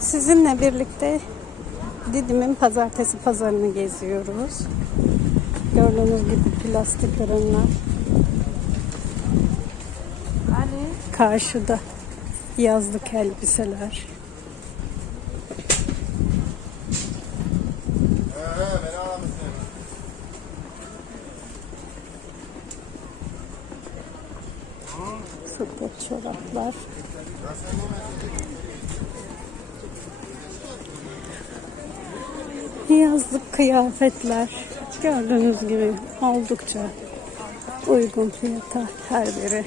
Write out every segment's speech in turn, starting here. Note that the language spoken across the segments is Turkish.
Sizinle birlikte Didim'in pazartesi pazarını geziyoruz. Gördüğünüz gibi plastik ürünler. Karşıda yazlık elbiseler. Kıyafetler. Gördüğünüz gibi oldukça uygun fiyata her biri.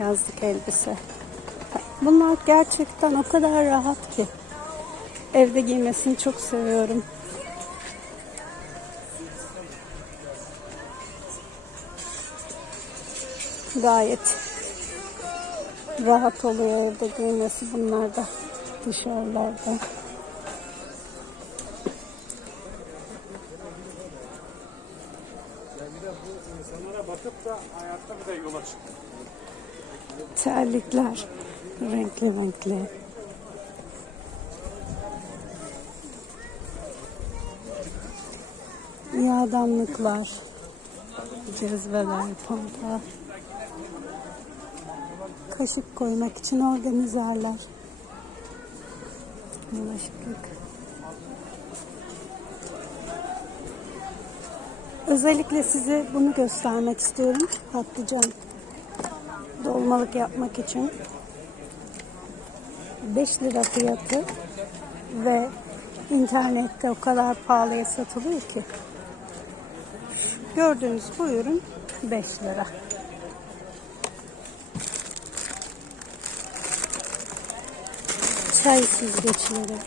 Yazlık elbise. Bunlar gerçekten o kadar rahat ki. Evde giymesini çok seviyorum. Gayet rahat oluyor evde giymesi bunlar da dışarılarda. Terlikler renkli renkli. Yağdanlıklar, cezveler, pompa, kaşık koymak için organizerler, bulaşıklık. Özellikle size bunu göstermek istiyorum. Patlıcan dolmalık yapmak için 5 lira fiyatı ve internette o kadar pahalıya satılıyor ki gördüğünüz bu ürün 5 lira. Çay süzgeçleri.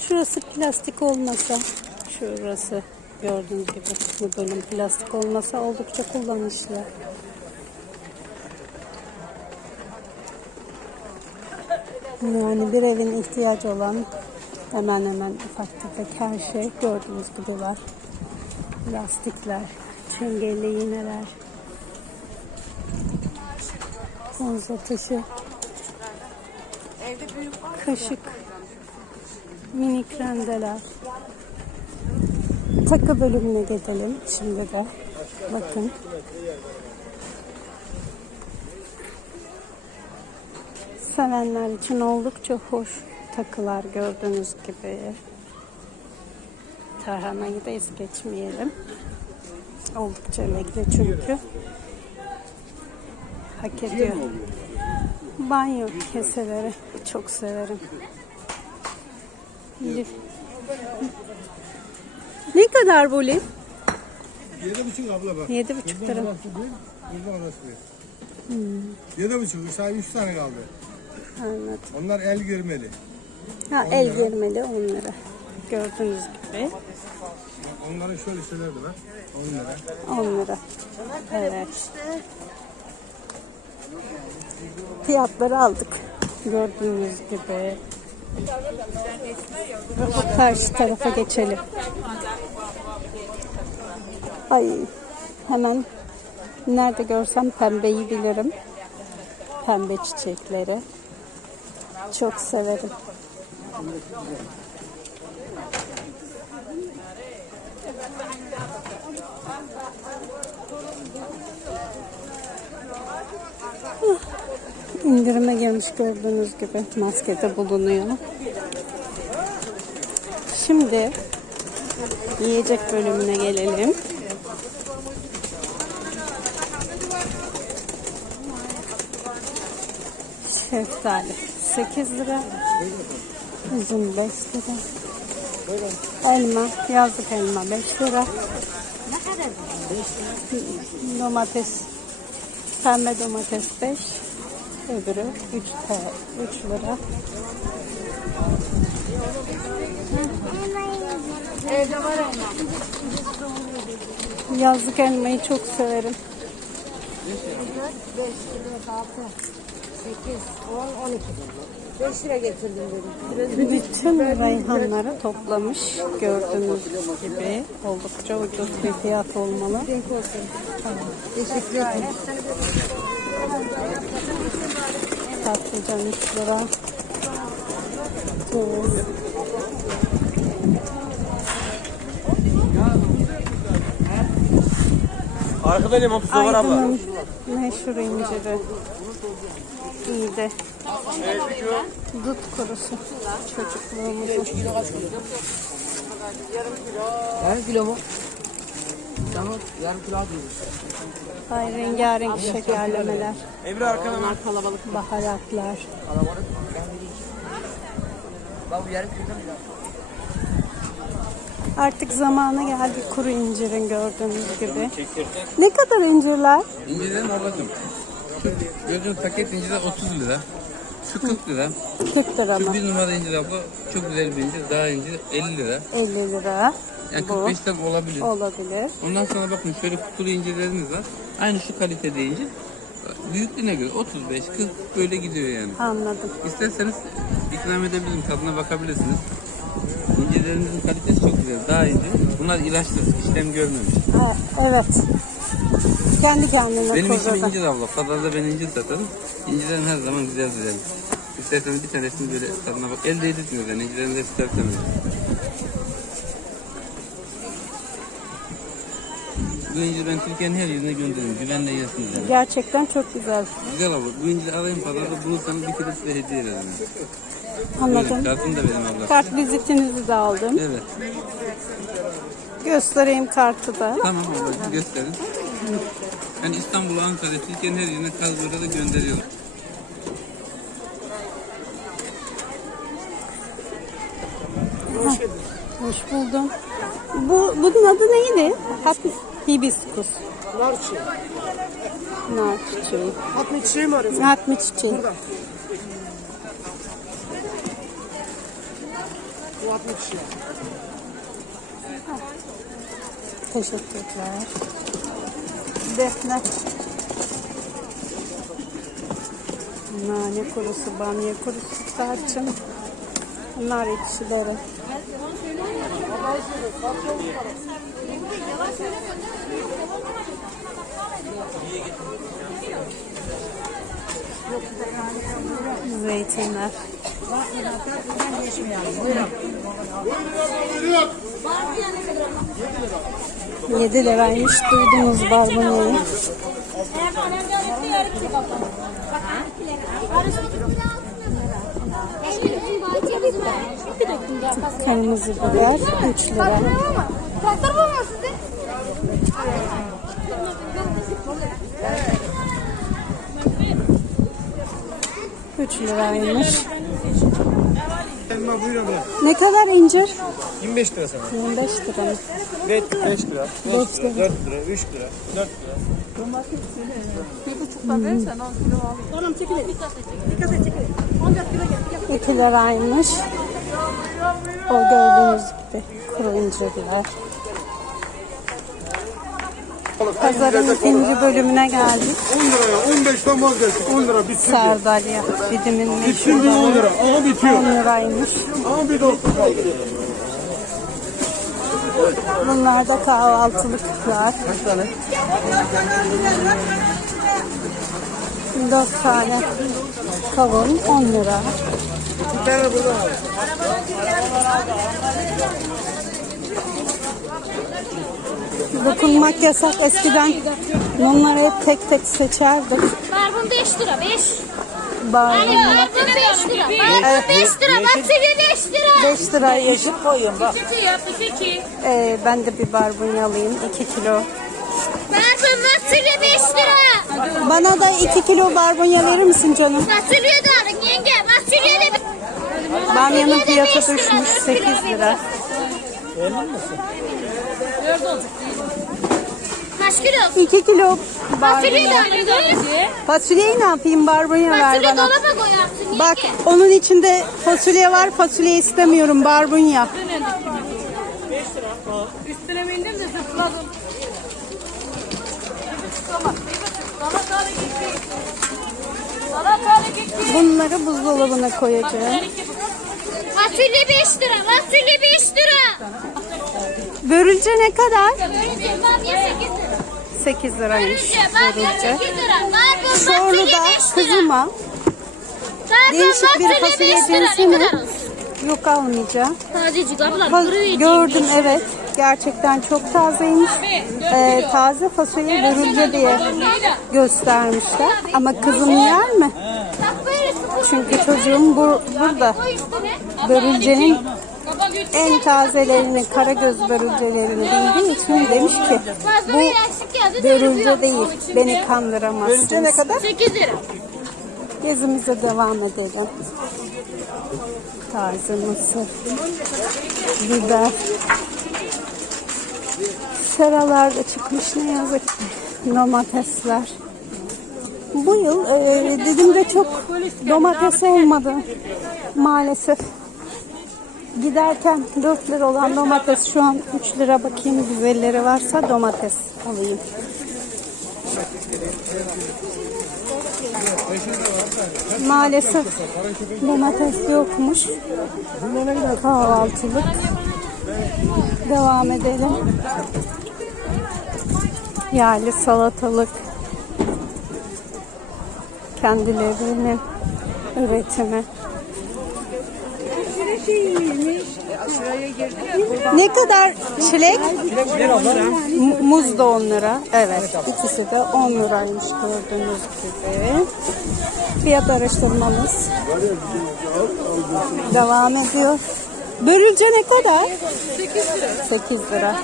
Şurası plastik olmasa, şurası gördüğünüz gibi bu bölüm plastik olmasa oldukça kullanışlı. Yani bir evin ihtiyacı olan hemen hemen ufak tefek her şey gördüğünüz gibi var. Lastikler, çengelli iğneler, konza taşı, kaşık, minik rendeler. Takı bölümüne gidelim şimdi de. Bakın. Sevenler için oldukça hoş takılar gördüğünüz gibi. Tarhanayı da es geçmeyelim. Oldukça renkli çünkü. Hak ediyor. Banyo keseleri çok severim. Ne kadar lif? Yedi buçuk abla bak. Yedi buçuk lira. Buradan orası bir. Yedi buçuk. Sadece üç tane kaldı. Anladım. Onlar el görmeli. Ha el girmeli 10 lira. Gördüğünüz gibi Onların şöyle şeyler de var. On lira. 10 lira. Evet. Fiyatları aldık. Gördüğünüz gibi. Karşı tarafa geçelim. Ay hemen nerede görsem pembeyi bilirim. Pembe çiçekleri. Çok severim. İndirime girmiş gördüğünüz gibi maskede bulunuyor. Şimdi yiyecek bölümüne gelelim. Şeftali 8 lira. Üzüm 5 lira. Elma, yazlık elma 5 lira. Domates, pembe domates 5. Öbürü 3 3 lira. Yazlık elmayı çok severim. 5, 4, 6, 8, 10, 12. 5 lira getirdim dedim. Bütün reyhanları toplamış. Gördüğünüz gibi oldukça ucuz bir fiyat olmalı. Teşekkür ederim. Patlıcan 3 lira. Tuz. Arkada limon tuzu var abla. Meşhur inciri. İyi de. Dut kurusu. Çocukluğumuzun. Yarım kilo mu? Tamam, yarım kilo alayım. Ay rengarenk şekerlemeler. Emre arkada var. Baharatlar. Bak bu yarım kilo mu? Artık zamanı geldi kuru incirin gördüğünüz gibi. Ne kadar incirler? İncirlerim ablacığım. Gördüğünüz paket incirler 30 lira. Şu 40 lira. 40 lira Şu mı? bir numara incir abla çok güzel bir incir. Daha incir 50 lira. 50 lira. Yani Bu 45'ten olabilir. olabilir. Ondan sonra bakın şöyle kutulu incirlerimiz var. Aynı şu kalitede incir. Büyüklüğüne göre 35, 40 böyle gidiyor yani. Anladım. İsterseniz ikram edebilirim, tadına bakabilirsiniz. İncirlerimizin kalitesi çok güzel, daha ince. Bunlar ilaçsız, işlem görmemiş. Ha, evet. Kendi kendine Benim işim kurudu. incir abla. Pazarda ben incir satarım. İncilerim her zaman güzel güzel. İsterseniz bir tanesini böyle tadına bak. Elde edilmiyor yani. İncilerin hepsi tertemiz. Bu inciri ben Türkiye'nin her yerine gönderirim. Güvenle yersiniz yani. Gerçekten çok güzel. Güzel abla. Bu inciri alayım pazarda bulursanız bir kilo size hediye ederim. Anladım. Kartını da verin abla. Kart vizitinizi de aldım. Evet. Göstereyim kartı da. Tamam abla gösterin. Ben İstanbul, Ankara, Türkiye'nin her yerine Kazbura'da da gönderiyorum. Hoş buldum. Bu bunun adı neydi? Hap hibiskus. Nar çiçeği. Nar çiçeği. Atma çiçeği mi arıyorsun? Hatmi çiçeği. Bu atma çiçeği. Teşekkürler. Defne. Nane kurusu, bamya kurusu, tarçın. Nar ekşileri. Zeytinler. Yedi liraymış duydunuz barbunyayı. Kırmızı biber 3 lira. Üç liraymış. Elma buyur abla. Ne kadar incir? 25 lira sana. 25 lira mı? Evet 5 lira, 5 lira, 4 lira, 3 lira, 4 lira. İki liraymış. O gördüğünüz gibi kuru incirler. Pazarın ikinci bölümüne geldik. 10 liraya 15'ten vazgeçtik 10 lira bitsin diye. Sardalya didimin meşhur Bitsin diye 10 balığı. lira ama bitiyor. 10 liraymış. Ama bir kaldı. Bunlar da kahvaltılıklar. Kaç tane? 4 tane kavun 10 lira. Bir tane burada var. Dokunmak yasak eskiden. Bunları hep tek tek seçerdik. Barbun 5 lira 5. Bari Barbun 5 lira. Barbun 5 lira. Fasulye 5 lira. 5 lira yeşil. Yaptı küçük. Ee, ben de bir barbunya alayım 2 kilo. Barbun fasulye 5 lira. Bana da 2 kilo barbunya verir misin canım? Fasulye de alın yenge. Fasulye de Bamyanın fiyatı düşmüş 8 lira. Kaç kilo? 2 kilo Fasulye de alın. Fasulyeyi ne yapayım barbunya ver Fasulye bana. dolaba koyarsın. Bak onun içinde fasulye var fasulye istemiyorum barbunya. Üstüne bindim de zıpladım. Gitti. Gitti. Bunları buzdolabına koyacağım. Fasulye 5 lira. Fasulye 5 lira. Börülce ne kadar? Börülce bamya 8 lira. 8 liraymış Börülce bamya börülce. 8 lira. Marul Sonra fasulye 5 da lira. kızıma değişik bir fasulye 5 lira. Ne cinsini yok almayacağım. Buraya gördüm evet. Gerçekten çok tazeymiş. Ee, taze fasulye börülce diye göstermişler. Ama kızım yer mi? Bak. Çünkü çocuğum bur- burada. Börülcenin en tazelerini, karagöz börülcelerini bildiği için demiş ki bu Börülce değil, beni kandıramazsınız. Börülce ne kadar? 8 lira. Gezimize devam edelim. Taze mısır, biber. Seralarda çıkmış ne yazık ki. Domatesler. Bu yıl e, Didim'de çok domates olmadı maalesef. Giderken 4 lira olan domates şu an 3 lira bakayım güzelleri varsa domates alayım. Maalesef domates yokmuş. Kahvaltılık. Devam edelim. Yerli salatalık. Kendilerinin üretimi. Ne kadar çilek? Mu- Muz da 10 lira. Evet. ikisi de 10 liraymış gördüğünüz gibi. Fiyat araştırmamız devam ediyor. Börülce ne kadar? 8 lira. 8 lira.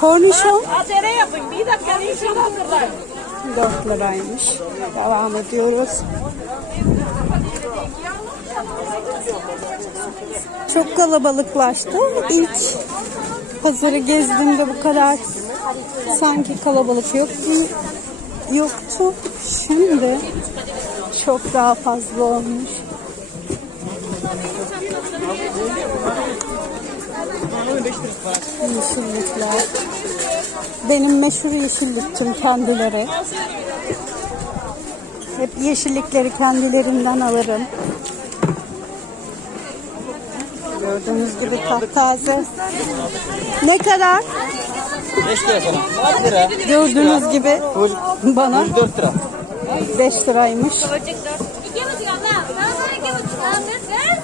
Kornişon Acele yapın. Bir dakika inşallah hazırlayın. 4 liraymış. Devam ediyoruz. Çok kalabalıklaştı. İlk pazarı gezdiğimde bu kadar sanki kalabalık yoktu. Yoktu. Şimdi çok daha fazla olmuş. Yeşillikler. Benim meşhur yeşillikçim kendileri. Hep yeşillikleri kendilerinden alırım. Gördüğünüz gibi taptaze. Ne kadar? 5 lira sana. 4 lira. Gördüğünüz gibi bana 4 lira. 5 liraymış. 2 buçuk abla. Sana 2 buçuk. Aldır. Ver.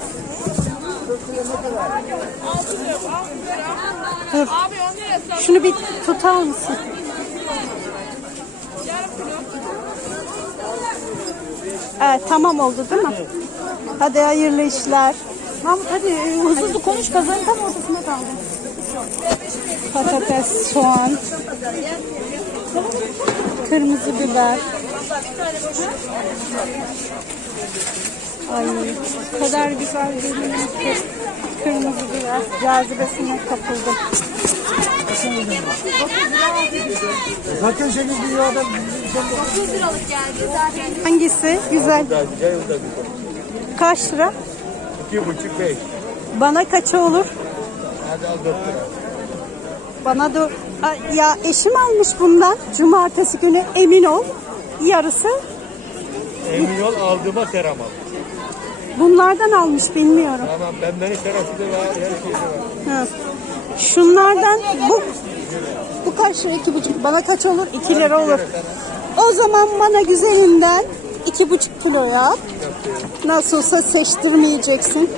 Dur. Şunu bir tutar mısın? Evet tamam oldu değil mi? Hadi hayırlı işler. Tamam hadi hızlı hızlı konuş kazanın tam ortasında kaldım. Patates, soğan, kırmızı biber. Ay o kadar güzel görünüyor ki. Kırmızı biber cazibesine kapıldım. Zaten şey bir adam. Hangisi? Güzel. Kaç lira? İki buçuk beş. Bana kaça olur? Hadi al dört lira. Bana da ya eşim almış bundan cumartesi günü emin ol yarısı Emin ol aldığıma seram al. bunlardan almış bilmiyorum. Tamam benden serası da var, her şeyi de var. Hı. Şunlardan bu bu kaç lira iki buçuk bana kaç olur iki lira olur. O zaman bana güzelinden iki buçuk kilo yap. Nasıl olsa seçtirmeyeceksin.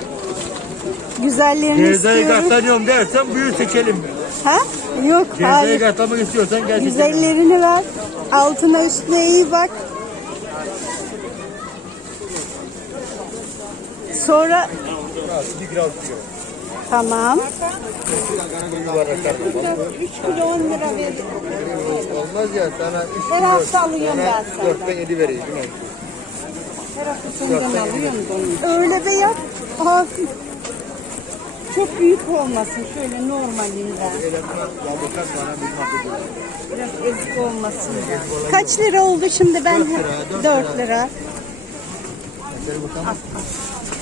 Güzellerini Cezayı istiyorum. katlanıyorum dersen buyur seçelim. Ha? Yok Cezayı hayır. katlamak istiyorsan gel seçelim. Güzellerini ver. Altına üstüne iyi bak. Sonra tamam. Yuvarlaklar. 3 kilo 10 lira ver. Olmaz ya sana üç Her kilo. hafta alıyorum ben Sana sana. dörtten yedi vereyim. Her hafta senden alıyorum onu. Öyle de yap. Aa, Çok büyük olmasın. Şöyle normalinden. Biraz ezik olmasın. Kaç lira oldu şimdi ben? 4 lira.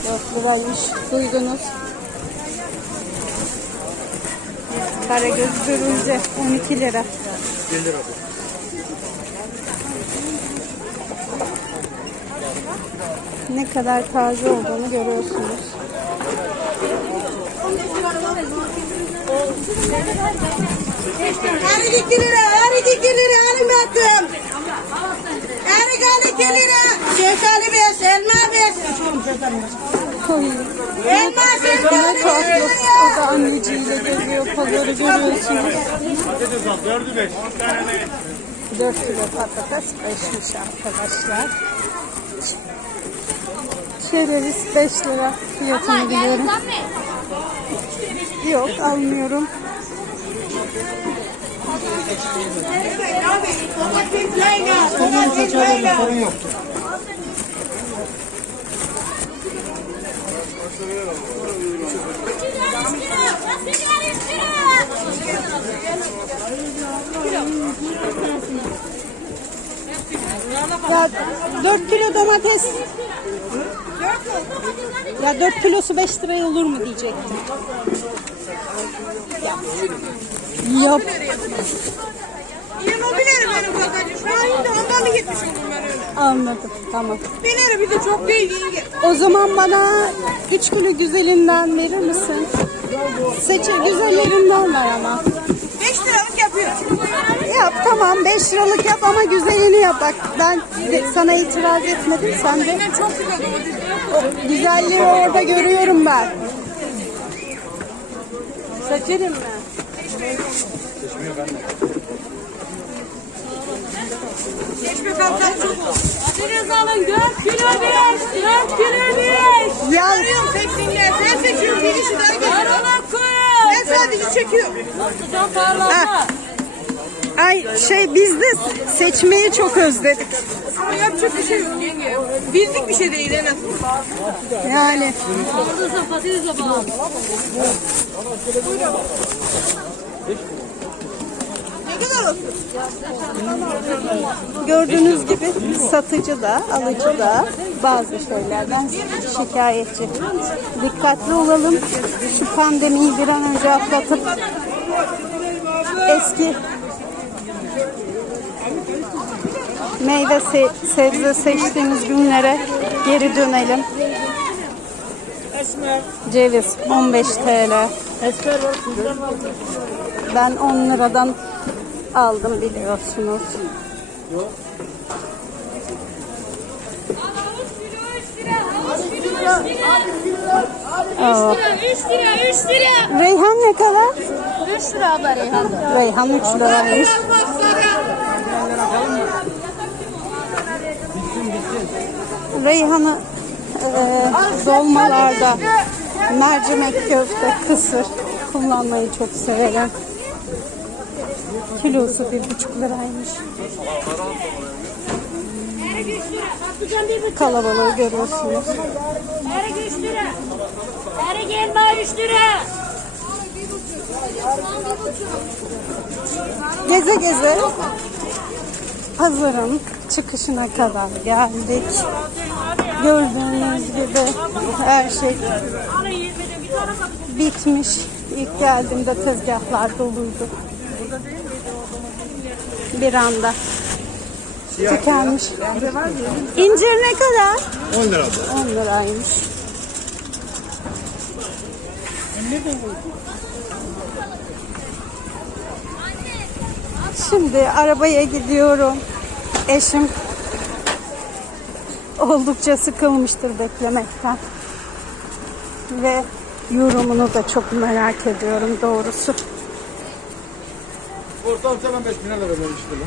4 liraymış. Duydunuz. Karagöz börülce 12 lira. Bir lira bu. Ne kadar taze olduğunu görüyorsunuz. Her iki lira, her iki lira almadım. Her iki lira. Şeftali beş, elma beş. Elma beş. Ne tatlı. O da anneciğiyle geziyor. Pazarı görüyorsunuz. 4 kilo patates 5'miş arkadaşlar. Kereviz 5 lira fiyatını biliyorum. Yok almıyorum. Ya 4 kilo domates. Ya 4 kilosu 5 liraya olur mu diyecektim. Yap. Yap. Yemobilir benim bagajı. Şu an şimdi ondan mı gitmiş oldum ben öyle? Anladım. Tamam. Bilir bir de çok değil yenge. O zaman bana 3 kilo güzelinden verir misin? Seçe güzellerinden ver ama. Beş liralık yapıyor. Yap tamam 5 liralık yap ama güzelini yap. Bak ben de sana itiraz etmedim sen de. Ben çok kilo domates. O güzelliği orada görüyorum ben. Seçerim mi? Geçme kaptan çok oldu. Biraz alın 4 kilo 5. 4 kilo 5. Ya Arıyorum tek dinle. Sen seçiyorsun bir kişi daha geliyor. Aralar koyun. Ben sadece çekiyorum. Çok parlama. Ay şey biz de seçmeyi çok özledik. Ama yapacak bir şey yok yenge. Bildik bir şey değil en azından. Yani Aldıysa patates yapalım. Ne kadar olsun? gördüğünüz gibi satıcı da alıcı da bazı şeylerden şikayetçi. Dikkatli olalım. Şu pandemiyi bir an önce atlatıp eski meyve se- sebze seçtiğimiz günlere geri dönelim. Ceviz 15 TL. Ben 10 liradan aldım biliyorsunuz. Aa, 3 lira 3 lira. Reyhan ne kadar? 3 lira abla Reyhan. Reyhan 3 liraymış. Reyhan'ı e, dolmalarda mercimek köfte, kısır kullanmayı çok severim. Kilosu bir buçuk liraymış. Kalabalığı görüyorsunuz. Erik 3 lira. Erik elma 3 lira. Geze geze pazarın çıkışına kadar geldik. Gördüğünüz gibi her şey bitmiş. İlk geldiğimde tezgahlar doluydu. Bir anda tükenmiş. İncir ne kadar? 10 lira. 10 liraymış. Şimdi arabaya gidiyorum. Eşim oldukça sıkılmıştır beklemekten. Ve yorumunu da çok merak ediyorum doğrusu. Ortam hemen 5 bin lira vermiştir.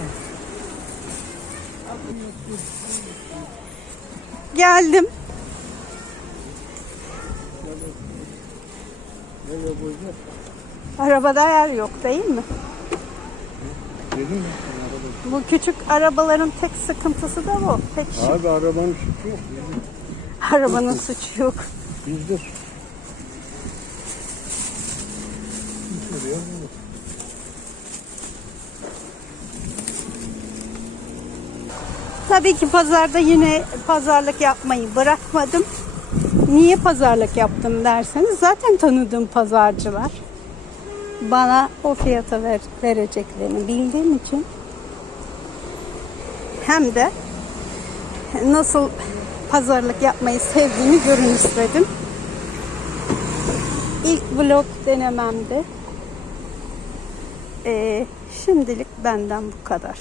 Geldim. Arabada yer yok değil mi? Bu küçük arabaların tek sıkıntısı da bu. Tek şey. Abi arabanın suçu yok. Arabanın suçu yok. Bizde. Tabii ki pazarda yine pazarlık yapmayı bırakmadım. Niye pazarlık yaptım derseniz zaten tanıdığım pazarcılar. Bana o fiyata ver, vereceklerini bildiğim için hem de nasıl pazarlık yapmayı sevdiğimi görün istedim. İlk vlog denememdi. Ee, şimdilik benden bu kadar.